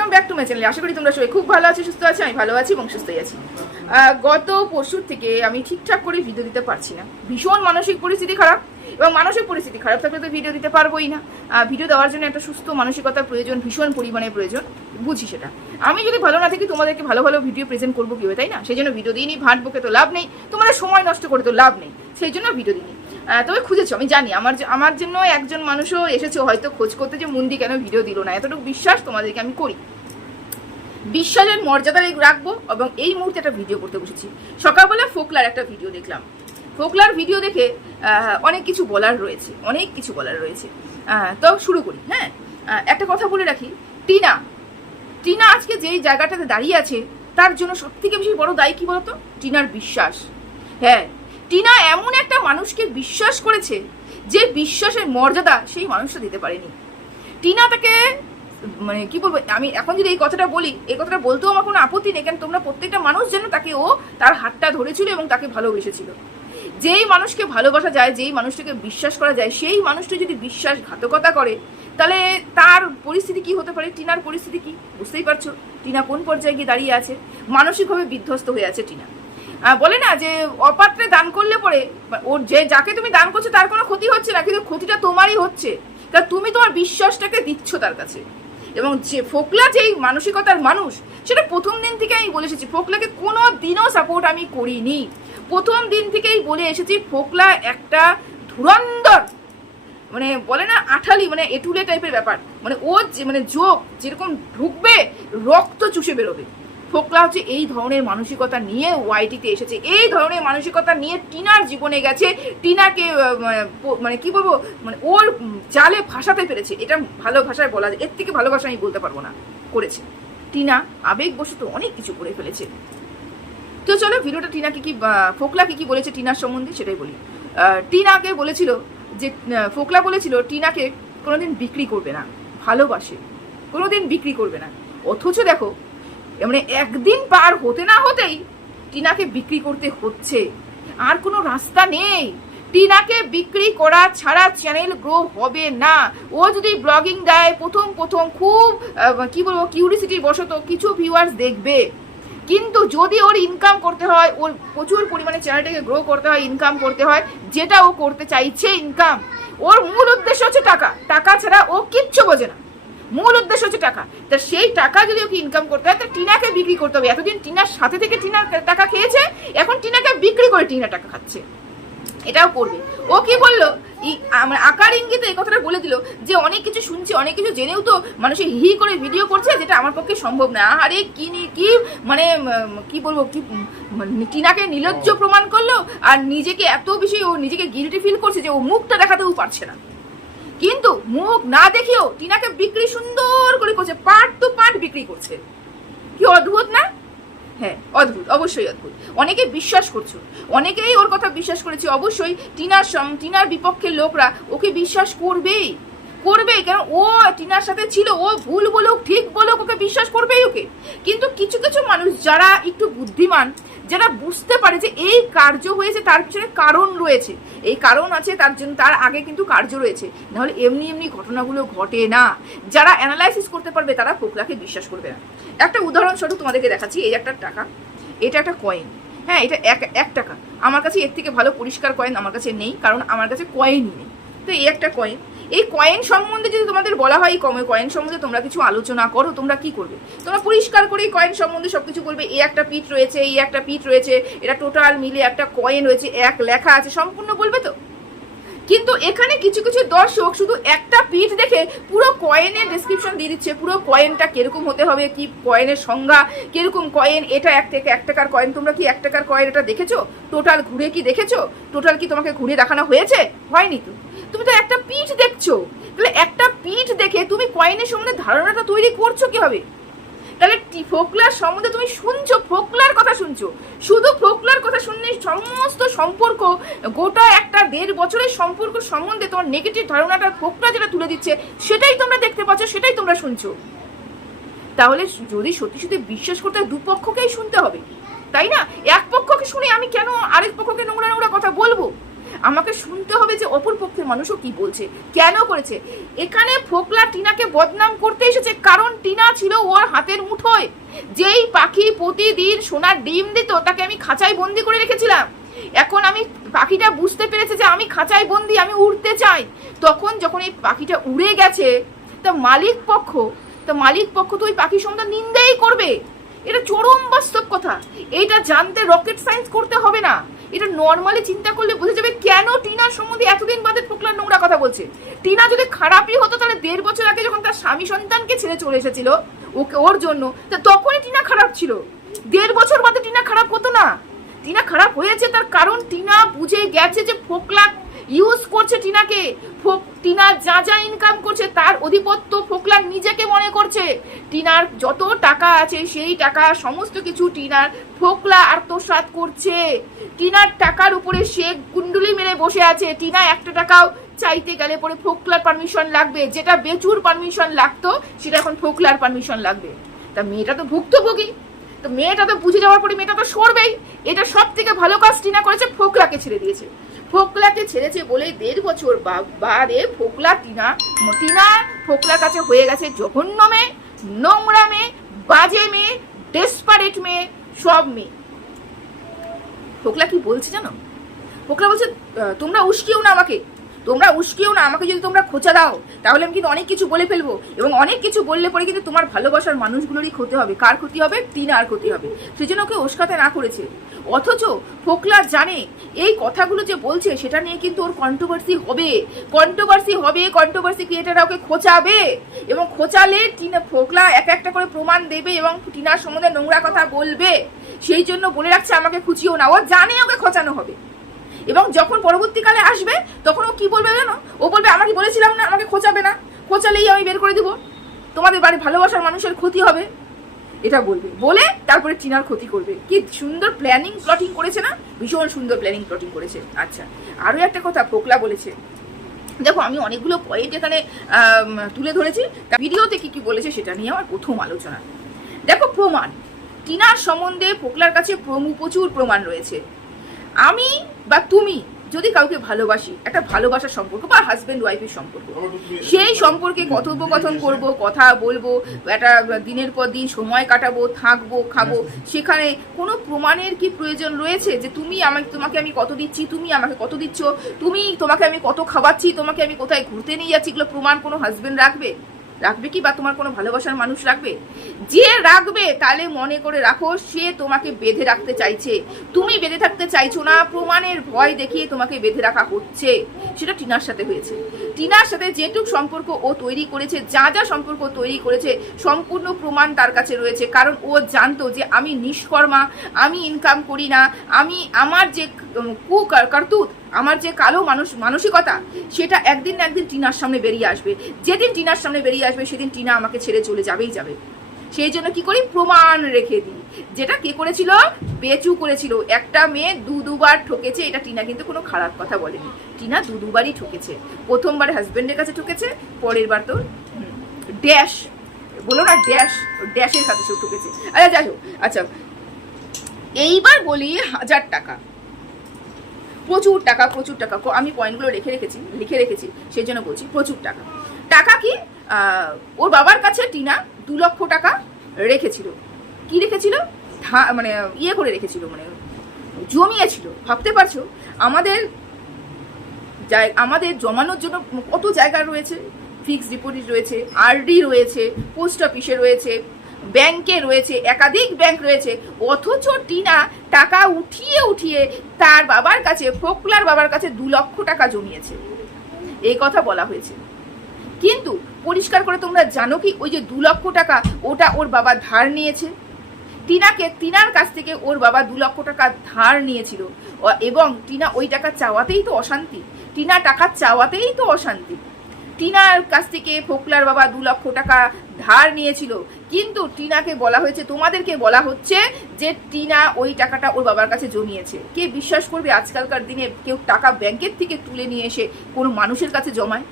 Welcome back to my channel আশা করি তোমরা সবাই খুব ভালো আছো, সুস্থ আছো, আমি ভালো আছি এবং সুস্থই আছি। গত পরশুর থেকে আমি ঠিকঠাক করে ভিডিও দিতে পারছি না। ভীষণ মানসিক পরিস্থিতি খারাপ এবং মানসিক পরিস্থিতি খারাপ থাকলে তো ভিডিও দিতে পারবোই না। ভিডিও দেওয়ার জন্য একটা সুস্থ মানসিকতার প্রয়োজন, ভীষণ পরিমাণে প্রয়োজন, বুঝি সেটা। আমি যদি ভালো না থাকি, তোমাদেরকে ভালো ভালো ভিডিও প্রেজেন্ট করব কি তাই না? সেই জন্য ভিডিও দিইনি, ভাট বকে তো লাভ নেই তোমাদের সময় নষ্ট করে তো লাভ নেই, সেই জন্য ভিডিও দিইনি। তবে খুঁজেছো, আমি জানি। আমার আমার জন্য একজন মানুষও এসেছে হয়তো খোঁজ করতে যে মুন্দি কেন ভিডিও দিল না। এতটুকু বিশ্বাস তোমাদেরকে আমি করি। বিশ্বাসের মর্যাদা রাখব এবং এই মুহূর্তে একটা ভিডিও করতে বসেছি। সকালবেলা ফোকলার একটা ভিডিও দেখলাম। ফোকলার ভিডিও দেখে অনেক কিছু বলার রয়েছে, অনেক কিছু বলার রয়েছে। তো শুরু করি হ্যাঁ? একটা কথা বলে রাখি। টিনা টিনা আজকে যেই জায়গাটাতে দাঁড়িয়ে আছে, তার জন্য সব থেকে বেশি বড় দায়ী কি বলতো? টিনার বিশ্বাস। হ্যাঁ টিনা এমন একটা মানুষকে বিশ্বাস করেছে যে বিশ্বাসের মর্যাদা সেই মানুষটা দিতে পারেনি। টিনা তাকে মানে কি বলব, আমি এখন যদি এই কথাটা বলি, এই কথাটা বলতেও আমার কোনো আপত্তি নেই কেন তোমরা প্রত্যেকটা মানুষ যেন তাকে ও তার হাতটা ধরেছিল এবং তাকে ভালোবেসেছিল। যেই মানুষকে ভালোবাসা যায়, যেই মানুষটাকে বিশ্বাস করা যায়, সেই মানুষটা যদি বিশ্বাসঘাতকতা করে, তাহলে তার পরিস্থিতি কি হতে পারে? টিনার পরিস্থিতি কি? বুঝতেই পারছ, টিনা কোন পর্যায়ে গিয়ে দাঁড়িয়ে আছে? মানসিকভাবে বিধ্বস্ত হয়ে আছে টিনা। বলে না যে অপাত্রে দান করলে পরে ওর যে যাকে তুমি দান করছ তার কোনো ক্ষতি হচ্ছে না, কিন্তু ক্ষতিটা তোমারই হচ্ছে। তা তুমি তোমার বিশ্বাসটাকে দিচ্ছ তার কাছে। এবং যে ফোকলা যেই মানসিকতার মানুষ, সেটা প্রথম দিন থেকে আমি বলে এসেছি, ফোকলাকে কোনো দিনও সাপোর্ট আমি করিনি। প্রথম দিন থেকেই বলে এসেছি, ফোকলা একটা ধুরন্ধর মানে বলে না আঠালি মানে এটুলে টাইপের ব্যাপার। মানে ও যে মানে যোগ যেরকম ঢুকবে, রক্ত চুষে বেরোবে। ফোকলা হচ্ছে এই ধরনের মানসিকতা নিয়ে ওয়াইটিতে এসেছে। এই ধরনের মানসিকতা নিয়ে টিনার জীবনে গেছে। টিনাকে মানে মানে কি বলব? মানে ওর জালে ভাসাতে পেরেছে। এটা ভালো ভাষায় বলা যায়। এর থেকে ভালো ভাষা আমি বলতে পারব না। করেছে। টিনা আবেগবশত অনেক কিছু করে ফেলেছে। তো চলো, ভিডিওটা টিনাকে কি ফোকলাকে কি বলেছে টিনার সম্বন্ধে সেটাই বলি। টিনাকে বলেছিল যে ফোকলা বলেছিল, টিনাকে কোনোদিন বিক্রি করবে না। ভালোবাসে। কোনোদিন বিক্রি করবে না। অথচ দেখো মানে একদিন পার হতে না হতেই টিনাকে বিক্রি করতে হচ্ছে। আর কোনো রাস্তা নেই। টিনাকে বিক্রি করা ছাড়া চ্যানেল গ্রো হবে না। ও যদি ব্লগিং দেয়, প্রথম প্রথম খুব কি বলব কিউরিসিটি বশত কিছু ভিউয়ার্স দেখবে। কিন্তু যদি ওর ইনকাম করতে হয়, ওর প্রচুর পরিমাণে চ্যানেলটাকে গ্রো করতে হয় ইনকাম করতে হয়, যেটা ও করতে চাইছে ইনকাম ওর মূল উদ্দেশ্য হচ্ছে টাকা। টাকা ছাড়া ও কিচ্ছু বোঝে না। মূল উদ্দেশ্য হচ্ছে টাকা। তা সেই টাকা যদি ওকে ইনকাম করতে হয়, তা টিনাকে বিক্রি করতে হবে। এতদিন টিনার সাথে থেকে টিনা টাকা খেয়েছে, এখন টিনাকে বিক্রি করে টিনা টাকা খাচ্ছে। এটাও করবে। ও কি বলল? আকার ইঙ্গিতে এই কথাটা বলে দিল যে, অনেক কিছু শুনছি, অনেক কিছু জেনেও তো মানুষে হি করে ভিডিও করছে, যেটা আমার পক্ষে সম্ভব না। আরে কি কি মানে কি বলব, কি মানে টিনাকে নির্লজ্জ প্রমাণ করল, আর নিজেকে এত বেশি ও নিজেকে গিলটি ফিল করছে যে, ও মুখটা দেখাতেও পারছে না। কিন্তু মুখ না দেখেও টিনাকে বিক্রি সুন্দর করে করছে পার্ট টু পার্ট বিক্রি করছে। কি অদ্ভুত না? হ্যাঁ অদ্ভুত, অবশ্যই অদ্ভুত। অনেকে বিশ্বাস করছ, অনেকেই ওর কথা বিশ্বাস করেছে। অবশ্যই টিনার টিনার বিপক্ষের লোকরা ওকে বিশ্বাস করবেই করবেই। কারণ ও টিনার সাথে ছিল, ও ভুল বলুক, ঠিক বলুক, ওকে বিশ্বাস করবেই ওকে। কিন্তু কিছু কিছু মানুষ যারা একটু বুদ্ধিমান যারা বুঝতে পারে যে এই কার্য হয়েছে, তার পিছনে কারণ রয়েছে। এই কারণ আছে, তার জন্য তার আগে কিন্তু কার্য রয়েছে। নাহলে এমনি এমনি ঘটনাগুলো ঘটে না। যারা অ্যানালাইসিস করতে পারবে, তারা ফোকলাকে বিশ্বাস করবে না। একটা উদাহরণস্বরূপ তোমাদেরকে দেখাচ্ছি, এই একটা টাকা, এটা একটা কয়েন হ্যাঁ এটা এক এক টাকা। আমার কাছে এর থেকে ভালো পরিষ্কার কয়েন আমার কাছে নেই, কারণ আমার কাছে কয়েনই নেই। তো এই একটা কয়েন এই কয়েন সম্বন্ধে যদি তোমাদের বলা হয় কমে কয়েন সম্বন্ধে তোমরা কিছু আলোচনা করো, তোমরা কি করবে? তোমরা পরিষ্কার করে কয়েন সম্বন্ধে সবকিছু করবে এই একটা পিঠ রয়েছে, এই একটা পিঠ রয়েছে এটা টোটাল মিলে একটা কয়েন রয়েছে, এক লেখা আছে, সম্পূর্ণ বলবে তো? কিন্তু এখানে কিছু কিছু দর্শক শুধু একটা পিঠ দেখে পুরো কয়েনের ডেসক্রিপশন দিয়ে দিচ্ছে, পুরো কয়েনটা কীরকম হতে হবে, কি কয়েনের সংজ্ঞা, কীরকম কয়েন এটা এক থেকে এক টাকার কয়েন তোমরা কি এক টাকার কয়েন এটা দেখেছ? টোটাল ঘুরে কি দেখেছ? টোটাল কি তোমাকে ঘুরে দেখানো হয়েছে? হয়নি তো। তুমি তো একটা পিঠ দেখছ। তাহলে একটা পিঠ দেখে তুমি কয়েনের সম্বন্ধে ধারণাটা তৈরি করছ কীভাবে? তাহলে ফোকলার সম্বন্ধে তুমি শুনছো, ফোকলার কথা শুনছো। শুধু ফোকলার কথা শুনলে সমস্ত সম্পর্ক, গোটা একটা দেড় বছরের সম্পর্ক সম্বন্ধে তোমার নেগেটিভ ধারণাটা ফোকলা যেটা তুলে দিচ্ছে, সেটাই তোমরা দেখতে পাচ্ছ, সেটাই তোমরা শুনছো। তাহলে যদি সত্যি সত্যি বিশ্বাস করতে দুপক্ষকেই শুনতে হবে। তাই না? এক পক্ষকে শুনে আমি কেন আরেক পক্ষকে নোংরা নোংরা কথা বলব? আমাকে শুনতে হবে যে অপর পক্ষের মানুষও কি বলছে। কেন করেছে? এখানে ফোকলা টিনাকে বদনাম করতে এসেছে, কারণ টিনা ছিল ওর হাতের মুঠোয় যেই পাখি প্রতিদিন সোনার ডিম দিত, তাকে আমি খাঁচায় বন্দি করে রেখেছিলাম। এখন আমি পাখিটা বুঝতে পেরেছে যে আমি খাঁচায় বন্দি, আমি উড়তে চাই। তখন যখন এই পাখিটা উড়ে গেছে, তা মালিক পক্ষ, তা মালিক পক্ষ তো ওই পাখির সম্বন্ধে নিন্দেই করবে। এটা চরম বাস্তব কথা। এটা জানতে রকেট সায়েন্স করতে হবে না। এটা নর্মালি চিন্তা করলে বোঝা যাবে কেন টিনার সম্বন্ধে এতদিন বাদে ফোকলার নোংরা কথা বলছে। টিনা যদি খারাপই হতো, তাহলে দেড় বছর আগে যখন তার স্বামী সন্তানকে ছেড়ে চলে এসেছিল, ওকে, ওর জন্য, তা তখনই টিনা খারাপ ছিল। দেড় বছর বাদে টিনা খারাপ হতো না। টিনা খারাপ হয়েছে তার কারণ টিনা বুঝে গেছে যে ফোকলা ইউজ করছে টিনাকে। টিনা যা যা ইনকাম করছে তার অধিপত্য ফোকলা নিজেকে মনে করছে। টিনার যত টাকা আছে সেই টাকা, সমস্ত কিছু টিনার ফোকলা আত্মসাৎ করছে। টিনার টাকার উপরে সে কুণ্ডুলি মেরে বসে আছে। টিনা একটা টাকাও চাইতে গেলে পরে ফোকলার পারমিশন লাগবে। যেটা বেচুর পারমিশন লাগতো, সেটা এখন ফোকলার পারমিশন লাগবে। তা মেয়েটা তো ভুক্তভোগী। তো মেয়েটা তো বুঝে যাওয়ার পরে মেয়েটা তো সরবেই। এটা সব থেকে ভালো কাজ টিনা করেছে, ফোকলাকে ছেড়ে দিয়েছে। ফোকলাকে ছেড়েছে বলে দেড় বছর বাদে ফোকলা টিনা টিনা ফোকলার কাছে হয়ে গেছে জঘন্য মেয়ে, নোংরা মেয়ে, বাজে মেয়ে ডেসপারেট মেয়ে, সব মেয়ে। ফোকলা কি বলছে জানো? ফোকলা বলছে তোমরা উস্কিও না আমাকে। তোমরা উস্কিও না, আমাকে যদি তোমরা খোঁচা দাও, তাহলে আমি কিন্তু অনেক কিছু বলে ফেলব। এবং অনেক কিছু বললে পরে কিন্তু তোমার ভালোবাসার মানুষগুলোরই ক্ষতি হবে। কার ক্ষতি হবে? তিনার ক্ষতি হবে। সেই জন্য ওকে উস্কাতে না করেছে। অথচ ফোকলা জানে, এই কথাগুলো যে বলছে, সেটা নিয়ে কিন্তু ওর কন্ট্রোভার্সি হবে। কন্ট্রোভার্সি হবে কন্ট্রোভার্সি ক্রিয়েটাররা ওকে খোঁচাবে। এবং খোঁচালে টিনা, ফোকলা এক একটা করে প্রমাণ দেবে এবং টিনার সম্বন্ধে নোংরা কথা বলবে। সেই জন্য বলে রাখছে, আমাকে খুঁচিও না। ও জানে ওকে খোঁচানো হবে। এবং যখন পরবর্তীকালে আসবে, তখন ও কি বলবে জানো? ও বলবে, আমাকে বলেছিলাম না, আমাকে খোঁচাবে না। খোঁচালেই আমি বের করে দিব। তোমাদের বাড়ি ভালোবাসার মানুষের ক্ষতি হবে। এটা বলবে। বলে তারপরে টিনার ক্ষতি করবে। কি সুন্দর প্ল্যানিং প্লটিং করেছে না? ভীষণ সুন্দর প্ল্যানিং প্লটিং করেছে। আচ্ছা আরও একটা কথা, ফোকলা বলেছে। দেখো, আমি অনেকগুলো পয়েন্ট এখানে তুলে ধরেছি। ভিডিওতে কি কি বলেছে সেটা নিয়ে আমার প্রথম আলোচনা। দেখো, প্রমাণ। টিনার সম্বন্ধে পোকলার কাছে প্রমু প্রচুর প্রমাণ রয়েছে। আমি বা তুমি যদি কাউকে ভালোবাসি, একটা ভালোবাসার সম্পর্ক বা হাজবেন্ড ওয়াইফের সম্পর্ক, সেই সম্পর্কে কথোপকথন করব, কথা বলব, একটা দিনের পর দিন সময় কাটাবো, থাকব, খাব, সেখানে কোনো প্রমাণের কি প্রয়োজন রয়েছে যে তুমি আমাকে, তোমাকে আমি কত দিচ্ছি, তুমি আমাকে কত দিচ্ছ, তুমি তোমাকে আমি কত খাওয়াচ্ছি, তোমাকে আমি কোথায় ঘুরতে নিয়ে যাচ্ছি, এগুলো প্রমাণ কোনো হাজবেন্ড রাখবে? রাখবে কি বা তোমার কোনো ভালোবাসার মানুষ রাখবে? যে রাখবে তাহলে মনে করে রাখো, সে তোমাকে বেঁধে রাখতে চাইছে। তুমি বেঁধে থাকতে চাইছো না, প্রমাণের ভয় দেখিয়ে তোমাকে বেঁধে রাখা হচ্ছে। সেটা টিনার সাথে হয়েছে। টিনার সাথে যেটুক সম্পর্ক ও তৈরি করেছে, যা যা সম্পর্ক তৈরি করেছে, সম্পূর্ণ প্রমাণ তার কাছে রয়েছে। কারণ ও জানতো যে আমি নিষ্কর্মা, আমি ইনকাম করি না, আমি আমার যে কু, কার্তুত আমার যে কালো মানুষ, মানসিকতা, সেটা একদিন না একদিন টিনার সামনে বেরিয়ে আসবে। যেদিন টিনার সামনে বেরিয়ে আসবে, সেদিন টিনা আমাকে ছেড়ে চলে যাবেই যাবে। সেই জন্য কি করি? প্রমাণ রেখে দিই। যেটা কে করেছিল? বেচু করেছিল। একটা মেয়ে দু দুবার ঠকেছে, এটা টিনা কিন্তু কোনো খারাপ কথা বলেনি। টিনা দু দুবারই ঠকেছে। প্রথমবার হাজব্যান্ডের কাছে ঠকেছে, পরের বার তো ড্যাশ বলো না ড্যাশ ড্যাশের কাছে সে ঠকেছে। আচ্ছা যাই হোক আচ্ছা এইবার বলি হাজার টাকা। প্রচুর টাকা প্রচুর টাকা। আমি পয়েন্টগুলো রেখে রেখেছি, লিখে রেখেছি, সেই জন্য বলছি প্রচুর টাকা। টাকা কি? ওর বাবার কাছে টিনা দু লক্ষ টাকা রেখেছিল। কি রেখেছিল? মানে ইয়ে করে রেখেছিল মানে জমিয়েছিল। ভাবতে পারছ? আমাদের আমাদের জমানোর জন্য কত জায়গা রয়েছে। ফিক্সড ডিপোজিট রয়েছে আরডি রয়েছে পোস্ট অফিসে রয়েছে ব্যাংকে রয়েছে, একাধিক ব্যাংক রয়েছে। অথচ টিনা টাকা উঠিয়ে উঠিয়ে তার বাবার কাছে, ফোকলার বাবার কাছে দু লক্ষ টাকা জমিয়েছে। এই কথা বলা হয়েছে। কিন্তু পরিষ্কার করে তোমরা জানো কি, ওই যে দু লক্ষ টাকা, ওটা ওর বাবা ধার নিয়েছে। টিনাকে, টিনার কাছ থেকে ওর বাবা দু লক্ষ টাকা ধার নিয়েছিল। এবং টিনা ওই টাকা চাওয়াতেই তো অশান্তি। টিনা টাকা চাওয়াতেই তো অশান্তি। টিনার কাছ থেকে ফোকলার বাবা দু লক্ষ টাকা ধার নিয়েছিল। কিন্তু টিনাকে বলা হয়েছে, তোমাদেরকে বলা হচ্ছে যে টিনা ওই টাকাটা ওর বাবার কাছে জমিয়েছে। কে বিশ্বাস করবে আজকালকার দিনে কেউ টাকা ব্যাংকের থেকে তুলে নিয়ে এসে কোনো মানুষের কাছে জমায়?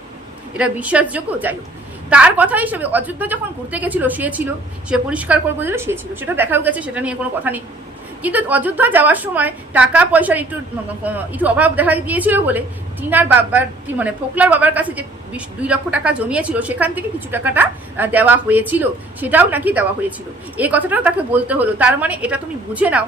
এটা বিশ্বাসযোগ্য? যাই হোক। তার কথা হিসেবে অযোধ্যা যখন ঘুরতে গেছিল, সে ছিল, সে পরিষ্কার করব বলেছিল সে ছিল। সেটা দেখাও গেছে, সেটা নিয়ে কোনো কথা নেই। কিন্তু অযোধ্যা যাওয়ার সময় টাকা পয়সার একটু একটু অভাব দেখা দিয়েছিল বলে টিনার বাবার মানে ফোকলার বাবার কাছে যে দুই লক্ষ টাকা জমিয়েছিল, সেখান থেকে কিছু টাকাটা দেওয়া হয়েছিল, সেটাও নাকি দেওয়া হয়েছিল। এই কথাটাও তাকে বলতে হলো। তার মানে এটা তুমি বুঝে নাও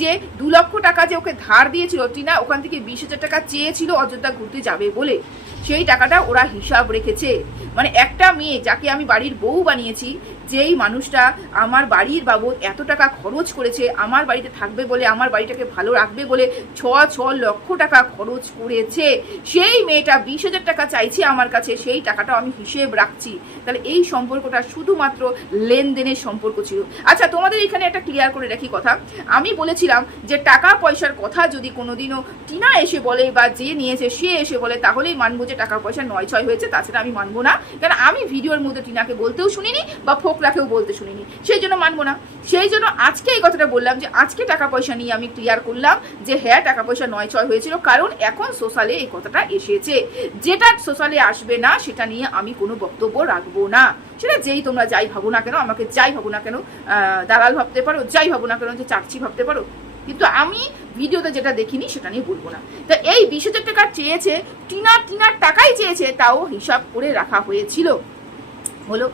যে দু লক্ষ টাকা যে ওকে ধার দিয়েছিল, টিনা ওখান থেকে বিশ হাজার টাকা চেয়েছিল অযোধ্যা ঘুরতে যাবে বলে। সেই টাকাটা ওরা হিসাব রেখেছে। মানে একটা মেয়ে যাকে আমি বাড়ির বউ বানিয়েছি, যেই মানুষটা আমার বাড়ির বাবদ এত টাকা খরচ করেছে, আমার বাড়িতে থাকবে বলে, আমার বাড়িটাকে ভালো রাখবে বলে ছ ছ লক্ষ টাকা খরচ করেছে, সেই মেয়েটা বিশ হাজার টাকা চাইছে আমার কাছে, সেই টাকাটাও আমি হিসেব রাখছি। তাহলে এই সম্পর্কটা শুধুমাত্র লেনদেনের সম্পর্ক ছিল। আচ্ছা তোমাদের এখানে একটা ক্লিয়ার করে রাখি কথা। আমি বলেছিলাম যে টাকা পয়সার কথা যদি কোনোদিনও টিনা এসে বলে বা যে নিয়েছে, সে এসে বলে, তাহলেই মানবো যে টাকা পয়সা নয় ছয় হয়েছে তাছাড়া আমি মানবো না। কারণ আমি ভিডিওর মধ্যে টিনাকে বলতেও শুনিনি বা ফোকলাকেও বলতে শুনিনি। সেই জন্য মানবো না। সেই জন্য আজকে এই কথাটা বললাম যে, আজকে টাকা পয়সা নিয়ে আমি ক্লিয়ার করলাম যে হ্যাঁ টাকা পয়সা নয় ছয় হয়েছিল, কারণ এখন সোশ্যালে এই কথাটা এসেছে। যেটা সোশ্যালে আসবে না, সেটা নিয়ে আমি কোনো বক্তব্য রাখব না। সেটা যেই তোমরা যাই ভাবো না কেন, আমাকে যাই ভাবো না কেন দালাল ভাবতে পারো, যাই ভাবো না কেন, যে চাকচি ভাবতে পারো কিন্তু আমি ভিডিওতে যেটা দেখিনি সেটা নিয়ে বলব না। তা এই বিশ হাজার টাকা চেয়েছে টিনা টিনার টাকাই চেয়েছে, তাও হিসাব করে রাখা হয়েছিল। হলো,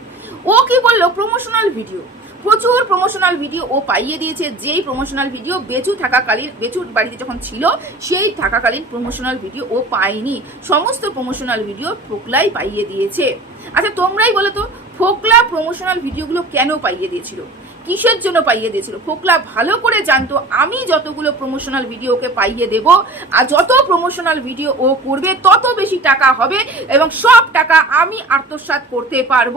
ও কি বলল? প্রমোশনাল ভিডিও প্রচুর প্রমোশনাল ভিডিও ও পাইয়ে দিয়েছে। যেই প্রমোশনাল ভিডিও বেচু থাকাকালীন, বেচুর বাড়িতে যখন ছিল, সেই থাকাকালীন প্রমোশনাল ভিডিও ও পায়নি। সমস্ত প্রমোশনাল ভিডিও ফোকলাই পাইয়ে দিয়েছে। আচ্ছা তোমরাই বলো তো, ফোকলা প্রমোশনাল ভিডিওগুলো কেন পাইয়ে দিয়েছিল? কিসের জন্য পাইয়ে দিয়েছিল? ফোকলা ভালো করে জানতো, আমি যতগুলো প্রমোশনাল ভিডিও ওকে পাইয়ে দেব, আর যত প্রমোশনাল ভিডিও ও করবে, তত বেশি টাকা হবে, এবং সব টাকা আমি আত্মসাৎ করতে পারব।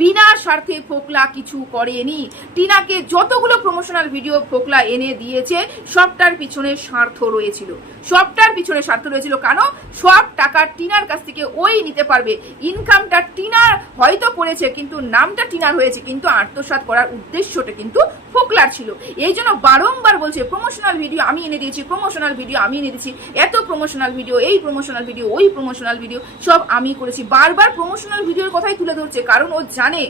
বিনা স্বার্থে ফোকলা কিছু করেনি। টিনাকে যতগুলো প্রমোশনাল ভিডিও ফোকলা এনে দিয়েছে, সবটার পিছনে স্বার্থ রয়েছিল। সবটার পিছনে স্বার্থ রয়েছিল। কেন? সব টাকা টিনার কাছ থেকে ওই নিতে পারবে। ইনকামটা টিনার হয়তো করেছে কিন্তু নামটা টিনার হয়েছে, কিন্তু আত্মসাৎ করার উদ্দেশ্যটা কিন্তু ফোকলার ছিল। এই জন্য বারংবার বলছে প্রমোশনাল ভিডিও আমি এনে দিয়েছি প্রমোশনাল ভিডিও আমি এনে দিয়েছি, এত প্রমোশনাল ভিডিও এই প্রমোশনাল ভিডিও ওই প্রমোশনাল ভিডিও সব আমি করেছি। বারবার প্রমোশনাল ভিডিওর কথাই তুলে ধরছে, কারণ ও জানে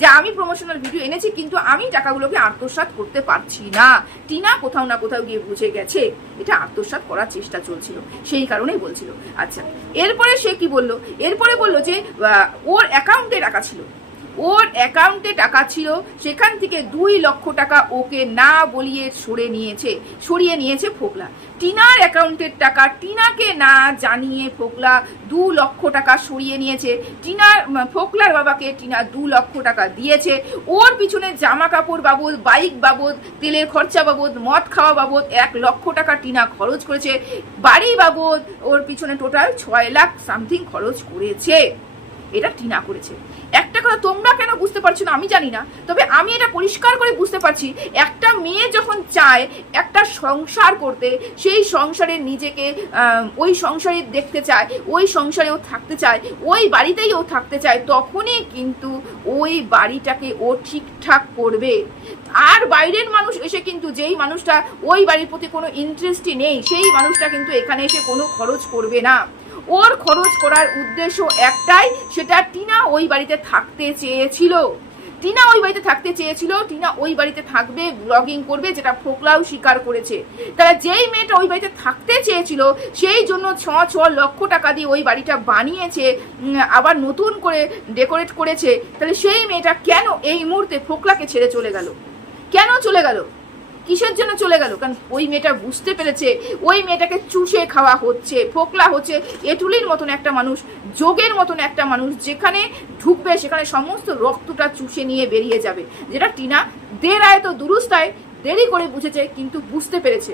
যে আমি প্রমোশনাল ভিডিও এনেছি, কিন্তু আমি টাকাগুলোকে আত্মসাত করতে পারছি না। টিনা কোথাও না কোথাও গিয়ে বুঝে গেছে, এটা আত্মসাত করার চেষ্টা চলছিল। সেই কারণেই বলছিল। আচ্ছা এরপরে সে কি বলল? এরপরে বলল যে ওর অ্যাকাউন্টে টাকা ছিল। ওর অ্যাকাউন্টে টাকা ছিল, সেখান থেকে দুই লক্ষ টাকা ওকে না বলিয়ে সরে নিয়েছে, সরিয়ে নিয়েছে ফোকলা। টিনার অ্যাকাউন্টের টাকা টিনাকে না জানিয়ে ফোকলা দু লক্ষ টাকা সরিয়ে নিয়েছে। টিনার ফোকলার বাবাকে টিনা দু লক্ষ টাকা দিয়েছে। ওর পিছনে জামা কাপড় বাবদ, বাইক বাবদ, তেলের খরচা বাবদ, মদ খাওয়া বাবদ এক লক্ষ টাকা টিনা খরচ করেছে। বাড়ি বাবদ ওর পিছনে টোটাল ছয় লাখ সামথিং খরচ করেছে। এটা টিনা করেছে। কথা তোমরা কেন বুঝতে পারছ না? আমি জানি না। তবে আমি এটা পরিষ্কার করে বুঝতে পারছি, একটা মেয়ে যখন চায় একটা সংসার করতে, সেই সংসারে নিজেকে ওই সংসারে দেখতে চায়, ওই সংসারে ও থাকতে চায়, ওই বাড়িতেই ও থাকতে চায়, তখনই কিন্তু ওই বাড়িটাকে ও ঠিকঠাক করবে। আর বাইরের মানুষ এসে কিন্তু যেই মানুষটা ওই বাড়ির প্রতি কোনো ইন্টারেস্টই নেই, সেই মানুষটা কিন্তু এখানে এসে কোনো খরচ করবে না। ওর খরচ করার উদ্দেশ্য একটাই, সেটা টিনা ওই বাড়িতে থাকতে চেয়েছিল। টিনা ওই বাড়িতে থাকতে চেয়েছিল, টিনা ওই বাড়িতে থাকবে ব্লগিং করবে, যেটা ফোকলাও স্বীকার করেছে। তারা যেই মেয়েটা ওই বাড়িতে থাকতে চেয়েছিল, সেই জন্য ছ ছ লক্ষ টাকা দিয়ে ওই বাড়িটা বানিয়েছে আবার নতুন করে ডেকোরেট করেছে। তাহলে সেই মেয়েটা কেন এই মুহূর্তে ফোকলাকে ছেড়ে চলে গেল? কেন চলে গেল? কিসের জন্য চলে গেল? কারণ ওই মেয়েটা বুঝতে পেরেছে, ওই মেয়েটাকে চুষে খাওয়া হচ্ছে, ফোকলা হচ্ছে, এটুলির মতন একটা মানুষ, যোগের মতন একটা মানুষ, যেখানে ঢুকবে, সেখানে সমস্ত রক্তটা চুষে নিয়ে বেরিয়ে যাবে। যেটা টিনা দের আয়ত দুরুস্তায় দেরি করে বুঝেছে, কিন্তু বুঝতে পেরেছে।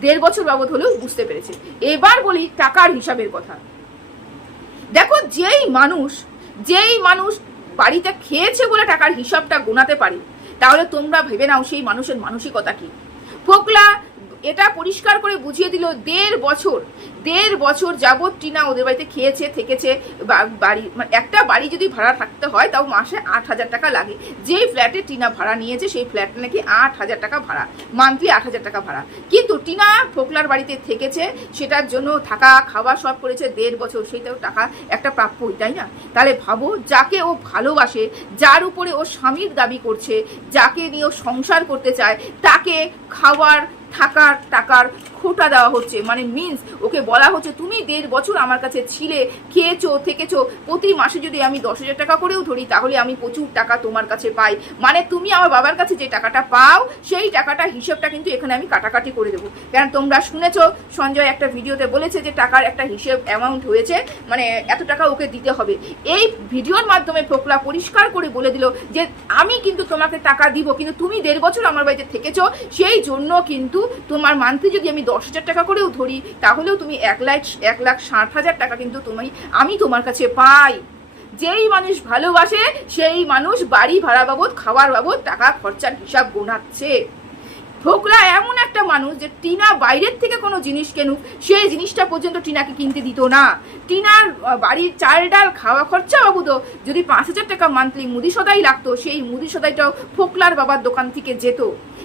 দেড় বছর বাবদ হলেও বুঝতে পেরেছে। এবার বলি টাকার হিসাবের কথা। দেখো, যেই মানুষ যেই মানুষ বাড়িতে খেয়েছে বলে টাকার হিসাবটা গোনাতে পারে তাহলে তোমরা ভেবে নাও সেই মানুষের মানসিকতা কি। ফোকলা এটা পরিষ্কার করে বুঝিয়ে দিল, দেড় বছর দেড় বছর যাবৎ টিনা ওদের বাড়িতে খেয়েছে, থেকেছে বাড়ি মানে একটা বাড়ি যদি ভাড়া থাকতে হয়, তাও মাসে আট হাজার টাকা লাগে। যেই ফ্ল্যাটে টিনা ভাড়া নিয়েছে, সেই ফ্ল্যাটটা নাকি আট হাজার টাকা ভাড়া মান্থলি আট হাজার টাকা ভাড়া। কিন্তু টিনা ফোকলার বাড়িতে থেকেছে, সেটার জন্য থাকা, খাওয়া সব করেছে, দেড় বছর, সেইটাও টাকা একটা প্রাপ্যই, তাই না? তাহলে ভাবো, যাকে ও ভালোবাসে, যার উপরে ও স্বামীর দাবি করছে, যাকে নিয়ে ও সংসার করতে চায়, তাকে খাওয়ার থাকার, টাকার খোটা দেওয়া হচ্ছে। মানে মিন্স ওকে বলা হচ্ছে, তুমি দেড় বছর আমার কাছে ছিলে, খেয়েছো, থেকেছো। প্রতি মাসে যদি আমি দশ হাজার টাকা করেও ধরি, তাহলে আমি প্রচুর টাকা তোমার কাছে পাই। মানে তুমি আমার বাবার কাছে যে টাকাটা পাও, সেই টাকাটা, হিসেবটা কিন্তু এখানে আমি কাটাকাটি করে দেবো। কারণ তোমরা শুনেছো, সঞ্জয় একটা ভিডিওতে বলেছে যে টাকার একটা হিসেব অ্যামাউন্ট হয়েছে মানে এত টাকা ওকে দিতে হবে। এই ভিডিওর মাধ্যমে ফোকলা পরিষ্কার করে বলে দিল যে, আমি কিন্তু তোমাকে টাকা দিব, কিন্তু তুমি দেড় বছর আমার বাড়িতে থেকেছো, সেই জন্য কিন্তু তোমার মান্থলি যদি আমি দশ হাজার টাকা করেও ধরি, তাহলেও তুমি এক লাখ এক লাখ ষাট হাজার টাকা কিন্তু তুমি, আমি তোমার কাছে পাই। যেই মানুষ ভালোবাসে, সেই মানুষ বাড়ি ভাড়া বাবদ, খাওয়ার বাবদ, টাকা খরচার হিসাব গোনাচ্ছে। ফোকলা এমন একটা মানুষ যে টিনা বাইরের থেকে কোনো জিনিস কেনুক, সেই জিনিসটা পর্যন্ত টিনাকে কিনতে দিত না। টিনার বাড়ির চাল ডাল খাওয়া খরচা বাবুদ, যদি পাঁচ হাজার টাকা মান্থলি মুদি সদাই লাগতো, সেই মুদি সদাইটাও ফোকলার বাবার দোকান থেকে যেত।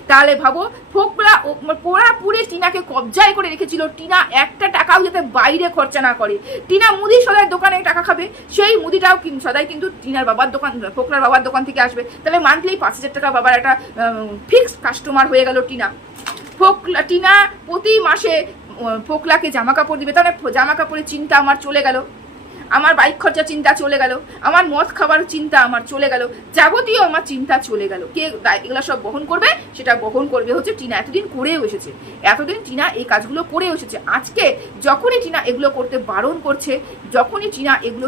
তাহলে ভাবো, ফোকলা পুরাপুরি টিনাকে কবজায় করে রেখেছিল। টিনা একটা টাকাও যাতে বাইরে খরচা না করে। টিনা মুদি সদাই দোকানে টাকা খাবে, সেই মুদিটাও সদাই কিন্তু টিনার বাবার দোকান, ফোকলার বাবার দোকান থেকে আসবে। তাহলে মান্থলি পাঁচ হাজার টাকা বাবার একটা ফিক্সড কাস্টমার হয়ে গেল টিনা। ফোকলা টিনা প্রতি মাসে ফোকলাকে জামা কাপড় দিবে। তাহলে জামা কাপড়ের চিন্তা আমার চলে গেল। আমার বাইক খরচা চিন্তা চলে গেল, আমার মদ খাবার চিন্তা আমার চলে গেল, যাবতীয় আমার চিন্তা চলে গেল। কে এগুলো সব বহন করবে? সেটা বহন করবে হচ্ছে টিনা। এতদিন করেও এসেছে। এতদিন টিনা এই কাজগুলো করে এসেছে। আজকে যখনই টিনা এগুলো করতে বারণ করছে, যখনই টিনা এগুলো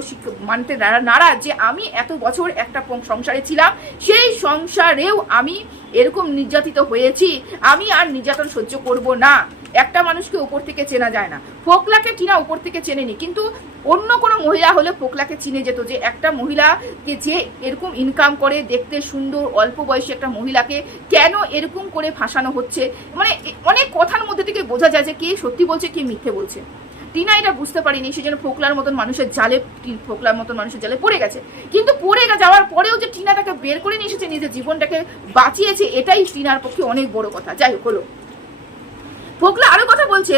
মানতে নারাজ যে আমি এত বছর একটা সংসারে ছিলাম, সেই সংসারেও আমি এরকম নির্যাতিত হয়েছি। আমি আর নির্যাতন সহ্য করব না। একটা মানুষকে উপর থেকে চেনা যায় না। ফোকলাকে টিনা উপর থেকে চেনেনি, কিন্তু অন্য কোনো মহিলা হলে ফোকলাকে চিনে যেত যে একটা মহিলাকে যে এরকম ইনকাম করে, দেখতে সুন্দর, অল্প বয়সী একটা মহিলাকে কেন এরকম করে ফাঁসানো হচ্ছে? মানে অনেক কথার মধ্যে থেকে বোঝা যায় যে কে সত্যি বলছে, কে মিথ্যে বলছে। টিনা এটা বুঝতে পারিনি সেই জন্য ফোকলার মতন মানুষের জালে ফোকলার মতন মানুষের জালে পড়ে গেছে। কিন্তু পড়ে যাওয়ার পরেও যে টিনা তাকে বের করে নিয়ে এসেছে, নিজের জীবনটাকে বাঁচিয়েছে, এটাই টিনার পক্ষে অনেক বড় কথা। যাই হোক, হলো। ফোকলা আরও কথা বলছে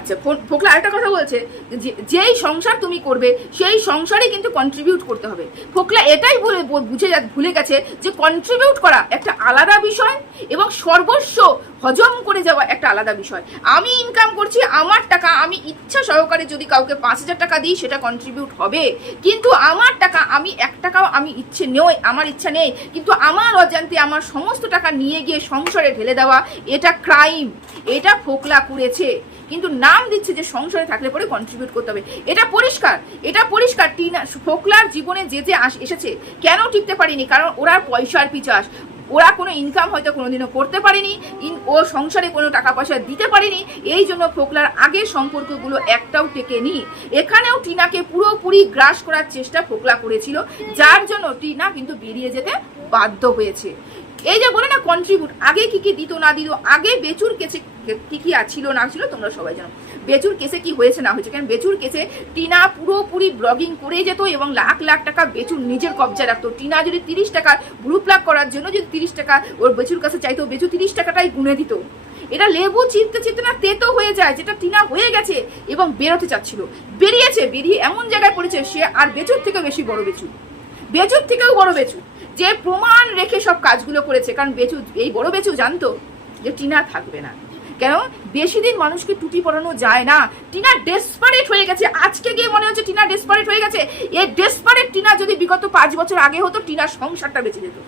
আচ্ছা ফোকলা আরেকটা কথা বলছে যেই সংসার তুমি করবে, সেই সংসারে কিন্তু কন্ট্রিবিউট করতে হবে। ফোকলা এটাই বলে বুঝে যা- ভুলে গেছে যে কন্ট্রিবিউট করা একটা আলাদা বিষয় এবং সর্বস্ব হজম করে যাওয়া একটা আলাদা বিষয়। আমি ইনকাম করছি, আমার টাকা, আমি ইচ্ছা সহকারে যদি কাউকে পাঁচ হাজার টাকা দিই, সেটা কন্ট্রিবিউট হবে। কিন্তু আমার টাকা, আমি এক টাকাও আমি ইচ্ছে নেই, আমার ইচ্ছা নেই। কিন্তু আমার অজান্তে আমার সমস্ত টাকা নিয়ে গিয়ে সংসারে ঢেলে দেওয়া, এটা ক্রাইম এটা ফোকলা করেছে। কিন্তু নাম দিচ্ছে যে সংসারে থাকলে পরে কন্ট্রিবিউট করতে হবে। এটা পরিষ্কার এটা পরিষ্কার, টিনা, ফোকলার জীবনে যে যে আস- এসেছে, কেন টিকতে পারিনি? কারণ ওরা পয়সার পিচাস ওরা কোনো ইনকাম হয়তো কোনোদিনও করতে পারেনি, ইন ও সংসারে কোনো টাকা পয়সা দিতে পারেনি, এই জন্য ফোকলার আগের সম্পর্কগুলো একটাও টেকেনি। এখানেও টিনাকে পুরোপুরি গ্রাস করার চেষ্টা ফোকলা করেছিল, যার জন্য টিনা কিন্তু বেরিয়ে যেতে বাধ্য হয়েছে। এই যে বলে না কন্ট্রিবিউট আগে কি কি দিত না দিত, আগে বেচুর কেসে কি কি ছিল না ছিল তোমরা সবাই জানো। বেচুর কেসে কি হয়েছে না হয়েছে কারণ বেচুর কেসে টিনা পুরোপুরি ব্লগিং করে যেত এবং লাখ লাখ টাকা বেচুর নিজের কবজা রাখতো। টিনা যদি তিরিশ টাকা গ্রুপ লাভ করার জন্য যদি তিরিশ টাকা ওর বেচুর কাছে চাইতো বেচু তিরিশ টাকাটাই গুনে দিত। এটা লেবু চিনতে চিনতে না তেতো হয়ে যায়, যেটা টিনা হয়ে গেছে এবং বেরোতে চাচ্ছিল। বেরিয়েছে, বেরিয়ে এমন জায়গায় পড়েছে সে আর বেচুর থেকে বেশি বড় বেচু বেচুর থেকেও বড় বেচু যে প্রমাণ রেখে সব কাজগুলো করেছে, কারণ বেচু, এই বড় বেচু জানতো যে টিনা থাকবে না। কেন? বেশি দিন মানুষকে টুটি পরানো যায় না। টিনা ডেসপারেট হয়ে গেছে। আজকে গিয়ে মনে হচ্ছে টিনা ডেসপারেট হয়ে গেছে। এই ডেসপারেট টিনা যদি বিগত পাঁচ বছর আগে হতো, টিনার সংসারটা বেঁচে যেত।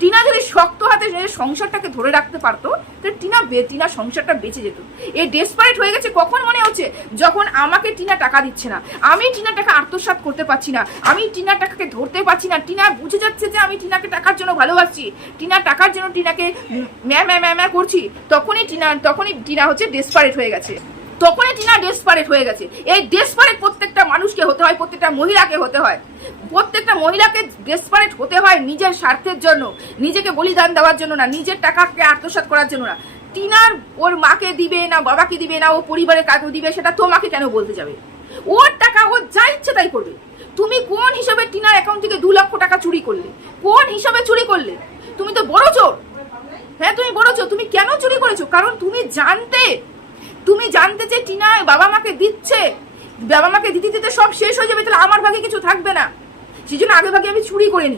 টিনা যদি শক্ত হাতে সংসারটাকে ধরে রাখতে পারতো, তাহলে টিনা টিনা সংসারটা বেঁচে যেত। এই ডেসপারেট হয়ে গেছে, কখন মনে হচ্ছে যখন আমাকে টিনা টাকা দিচ্ছে না? আমি টিনা টাকা আত্মসাৎ করতে পারছি না। আমি টিনা টাকাকে ধরতে পারছি না। টিনা বুঝে যাচ্ছে যে আমি টিনাকে টাকার জন্য ভালোবাসছি। টিনা টাকার জন্য টিনাকে ম্যা ম্যা ম্যা ম্যা করছি। তখনই টিনা তখনই টিনা হচ্ছে ডেসপারেট হয়ে গেছে। তখনই টিনা ডেসপারেট হয়ে গেছে। এই ডেসপারেট প্রত্যেকটা মানুষকে হতে হয়, প্রত্যেকটা মহিলাকে হতে হয়। প্রত্যেকটা মহিলাকে ডেসপারেট হতে হয় নিজের স্বার্থের জন্য, নিজেকে বলিদান দেওয়ার জন্য না, নিজের টাকাকে আত্মসাৎ করার জন্য না। টিনার ওর মাকে দিবে না, বাবাকে দিবে না, ও পরিবারের কাকে দিবে, সেটা তোমাকে কেন বলতে যাবে? ওর টাকা, ও যা ইচ্ছে তাই করবে। তুমি কোন হিসাবে টিনার অ্যাকাউন্ট থেকে দু লক্ষ টাকা চুরি করলে? কোন হিসাবে চুরি করলে? তুমি তো বড় চোর। হ্যাঁ তুমি বড় চোর। তুমি কেন চুরি করেছ? কারণ তুমি জানতে তুমি জানতে যে টিনা, বাবা মাকে দিচ্ছে। বাবা মাকে দিতে দিতে সব শেষ হয়ে যাবে, তাহলে আমার ভাগে কিছু থাকবে না। সেই জন্য আগে ভাগে আমি চুরি করে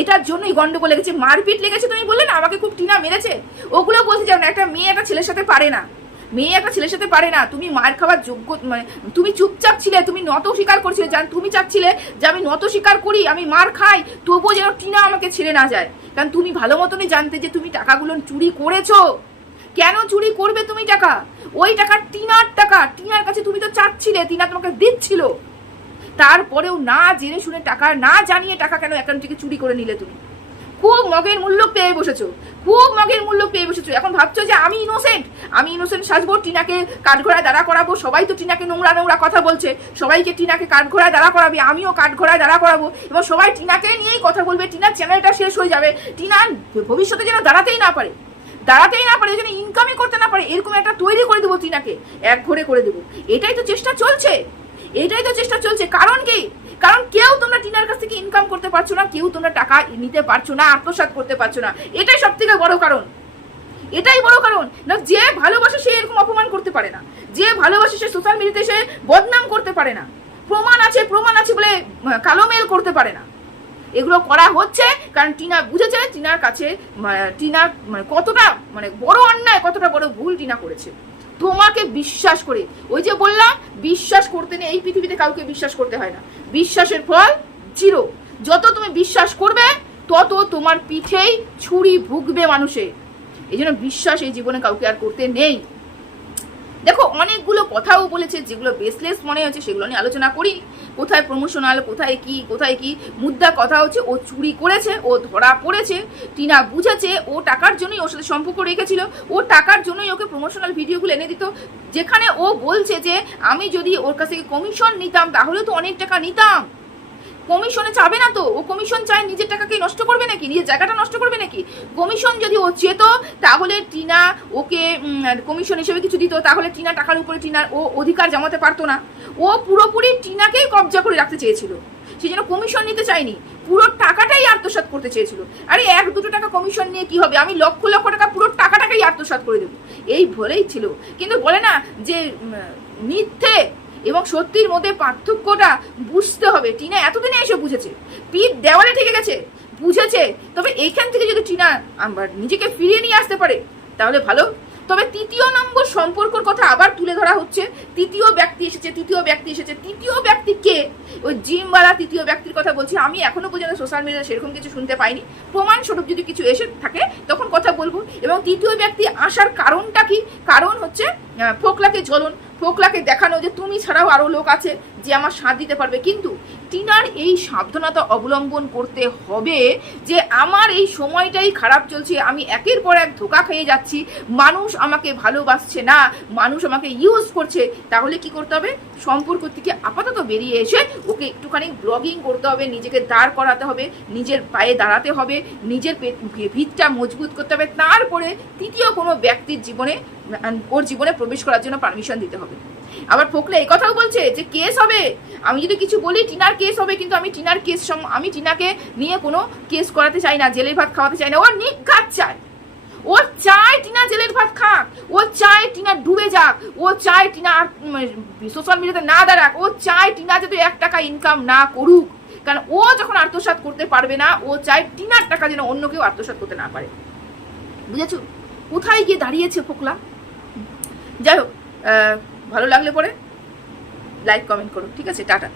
এটার জন্যই গন্ডগোল লেগেছে, মারপিট লেগেছে, তুমি বললে না, আমাকে খুব টিনা মেরেছে। ওগুলো বলতে যাও না, একটা মেয়ে একটা ছেলের সাথে পারে না। মেয়ে একটা ছেলের সাথে পারে না, তুমি মার খাওয়ার যোগ্য মানে তুমি চুপচাপ ছিলে, তুমি নত স্বীকার করছিলে, জান, তুমি চাচ্ছিলে যে আমি নত স্বীকার করি, আমি মার খাই, তবুও যেন টিনা আমাকে ছেড়ে না যায়। কারণ তুমি ভালো মতনই জানতে যে তুমি টাকাগুলো চুরি করেছ। কেন চুরি করবে তুমি টাকা? ওই টাকা টিনার টাকা। টিনার কাছে তুমি তো চাচ্ছিলে, টিনা তোমাকে দিচ্ছিল। তারপরেও না জেনে শুনে টাকা, না জানিয়ে টাকা কেন অ্যাকাউন্ট থেকে চুরি করে নিলে তুমি? খুব মগের মূল্য পেয়ে বসেছো। খুব মগের মূল্য পেয়ে বসেছো। এখন ভাবছ যে আমি ইনোসেন্ট আমি ইনোসেন্ট সাজবো, টিনাকে কাঠঘোড়ায় দাঁড়া করাবো? সবাই তো টিনাকে নোংরা নোংরা কথা বলছে। সবাইকে টিনাকে কাঠঘোড়ায় দাঁড়া করাবে, আমিও কাঠঘোড়ায় দাঁড়া করাবো। এবং সবাই টিনাকে নিয়েই কথা বলবে। টিনার চ্যানেলটা শেষ হয়ে যাবে। টিনা ভবিষ্যতে যেন দাঁড়াতেই না পারে। দাঁড়াতেই না পারে যেন ইনকামই করতে না পারে, এরকম একটা তৈরি করে দেবো টিনাকে, এক ঘরে করে দেবো। এটাই তো চেষ্টা চলছে। এটাই তো চেষ্টা চলছে। কারণ কি? কারণ কেউ তোমরা টিনার কাছ থেকে ইনকাম করতে পারছ না, কেউ তোমরা টাকা নিতে পারছ না, আত্মসাৎ করতে পারছ না। এটাই সব থেকে বড় কারণ। এটাই বড় কারণ না, যে ভালোবাসে সে এরকম অপমান করতে পারে না। যে ভালোবাসে সে সোশ্যাল মিডিয়াতে সে বদনাম করতে পারে না। প্রমাণ আছে প্রমাণ আছে বলে কালো মেল করতে পারে না। এগুলো করা হচ্ছে, কারণ টিনা বুঝেছে টিনার কাছে টিনার মানে কতটা মানে বড় অন্যায়, কতটা বড় ভুল টিনা করেছে। তোমাকে বিশ্বাস করে, ওই যে বললাম, বিশ্বাস করতে নেই, এই পৃথিবীতে কাউকে বিশ্বাস করতে হয় না। বিশ্বাসের ফল জিরো। যত তুমি বিশ্বাস করবে, তত তোমার পিঠেই ছুরি ভুগবে মানুষে। এই জন্য বিশ্বাস এই জীবনে কাউকে আর করতে নেই। দেখো, অনেকগুলো কথাও বলেছে, যেগুলো বেসলেস মনে হচ্ছে, সেগুলো নিয়ে আলোচনা করি। কোথায় প্রমোশনাল কোথায় কি কোথায় কি, মুদ্রা কথা হচ্ছে, ও চুরি করেছে, ও ধরা পড়েছে, টিনা বুঝেছে, ও টাকার জন্যই ওর সাথে সম্পর্ক রেখেছিল, ও টাকার জন্যই ওকে প্রমোশনাল ভিডিওগুলো এনে দিত, যেখানে ও বলছে যে, আমি যদি ওর কাছ থেকে কমিশন নিতাম, তাহলে তো অনেক টাকা নিতাম। কমিশনে চাবে না তো? ও কমিশন চায় নিজের টাকাকে নষ্ট করবে নাকি? নিজের জায়গাটা নষ্ট করবে নাকি? কমিশন যদি ও চেত, তাহলে টিনা ওকে কমিশন হিসেবে কিছু দিত। তাহলে টিনা টাকার উপরে টিনার ও অধিকার জমাতে পারতো না। ও পুরোপুরি টিনাকেই কবজা করে রাখতে চেয়েছিল। সেই জন্য কমিশন নিতে চায়নি। পুরো টাকাটাই আত্মসাৎ করতে চেয়েছিল। আরে এক দুটো টাকা কমিশন নিয়ে কি হবে? আমি লক্ষ লক্ষ টাকা পুরো টাকাটাকেই আত্মসাৎ করে দেবো। এই বলেই ছিল। কিন্তু বলে না যে মিথ্যে এবং সত্যির মধ্যে পার্থক্যটা বুঝতে হবে। টিনা এতদিনে এসে বুঝেছে। পিঠ দেওয়ালে ঠেকে গেছে। বুঝেছে। তবে এইখান থেকে যদি টিনা আমার নিজেকে ফিরিয়ে নিয়ে আসতে পারে, তাহলে ভালো। তবে তৃতীয় নম্বর সম্পর্কর কথা আবার তুলে ধরা হচ্ছে। তৃতীয় ব্যক্তি এসেছে, তৃতীয় ব্যক্তি এসেছে। তৃতীয় ব্যক্তি কে? ওই জিমওয়ালা তৃতীয় ব্যক্তির কথা বলছি। আমি এখনও পর্যন্ত সোশ্যাল মিডিয়ায় সেরকম কিছু শুনতে পাইনি। প্রমাণস্বরূপ যদি কিছু এসে থাকে, তখন কথা বলব। এবং তৃতীয় ব্যক্তি আসার কারণটা কি? কারণ হচ্ছে ফোকলাকে জ্বলন। ফোকলাকে দেখানো যে তুমি ছাড়াও আরও লোক আছে। যে আমার সাথ দিতে পারবে। কিন্তু টিনার এই সাবধানতা অবলম্বন করতে হবে যে আমার এই সময়টাই খারাপ চলছে, আমি একের পর এক ধোকা খেয়ে যাচ্ছি, মানুষ আমাকে ভালোবাসছে না, মানুষ আমাকে ইউজ করছে, তাহলে কি করতে হবে? সম্পর্ক থেকে আপাতত বেরিয়ে এসে ওকে একটুখানি ব্লগিং করতে হবে, নিজেকে দাঁড় করাতে হবে, নিজের পায়ে দাঁড়াতে হবে, নিজের ভিতটা মজবুত করতে হবে, তারপরে তৃতীয় কোনো ব্যক্তির জীবনে ওর জীবনে প্রবেশ করার জন্য পারমিশন দিতে হবে। আবার ফোকলে এই কথাও বলছে যে কেস হবে। আমি যদি কিছু বলি, টিনার কেস হবে, কিন্তু আমি টিনার কেস আমি টিনাকে নিয়ে কোনো কেস করাতে চাই না, জেলের ভাত খাওয়াতে চাই না। ও নিঘাত চায়। ও চায় টিনা জেলের ভাত খাক। ও চায় টিনা ডুবে যাক। ও চায় টিনা সোশ্যাল মিডিয়াতে না দাঁড়াক। ও চায় টিনা যাতে এক টাকা ইনকাম না করুক। কারণ ও যখন আত্মসাৎ করতে পারবে না, ও চায় টিনার টাকা যেন অন্য কেউ আত্মসাৎ করতে না পারে। বুঝেছ? কোথায় গিয়ে দাঁড়িয়েছে ফোকলা? যাই হোক ভালো লাগলে পরে লাইক কমেন্ট করো ঠিক আছে? টাটা।